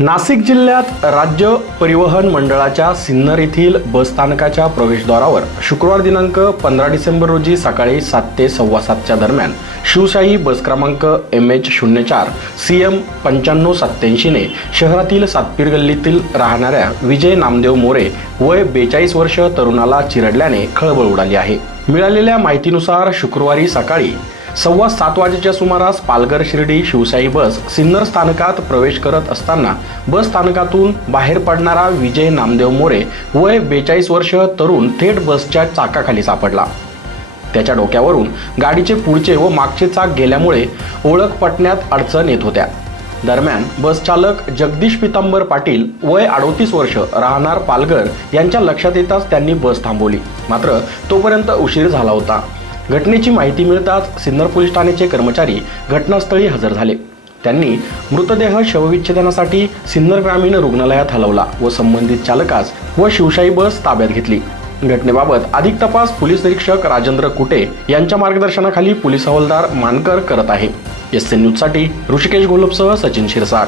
नाशिक जिल्ह्यात राज्य परिवहन मंडळाच्या सिन्नर येथील बसस्थानकाच्या प्रवेशद्वारावर शुक्रवार दिनांक पंधरा डिसेंबर रोजी सकाळी सात ते सव्वा सातच्या दरम्यान शिवशाही बस क्रमांक एम एच शून्य चार सी एम पंच्याण्णव सत्याऐंशीने शहरातील सातपीर गल्लीतील राहणाऱ्या विजय नामदेव मोरे वय बेचाळीस वर्ष तरुणाला चिरडल्याने खळबळ उडाली आहे. मिळालेल्या माहितीनुसार शुक्रवारी सकाळी सव्वा सात वाजेच्या सुमारास पालघर शिर्डी शिवशाही बस सिन्नर स्थानकात प्रवेश करत असताना बस स्थानकातून बाहेर पडणारा विजय नामदेव मोरे वय बेचाळीस वर्ष तरुण थेट बसच्या चाकाखाली सापडला. त्याच्या डोक्यावरून गाडीचे पुढचे व मागचे चाक गेल्यामुळे ओळख पटण्यात अडचण येत होत्या. दरम्यान बसचालक जगदीश पितांबर पाटील वय अडोतीस वर्ष राहणार पालघर यांच्या लक्षात येताच त्यांनी बस थांबवली. मात्र तोपर्यंत उशीर झाला होता. घटनेची माहिती मिळताच सिन्नर पोलीस ठाण्याचे कर्मचारी घटनास्थळी हजर झाले. त्यांनी मृतदेह शवविच्छेदनासाठी सिन्नर ग्रामीण रुग्णालयात हलवला व संबंधित चालकास व शिवशाही बस ताब्यात घेतली. घटनेबाबत अधिक तपास पोलीस निरीक्षक राजेंद्र कुटे यांच्या मार्गदर्शनाखाली पोलीस हवालदार मानकर करत आहे. एस न्यूजसाठी ऋषिकेश घोलपसह सचिन शिरसाट.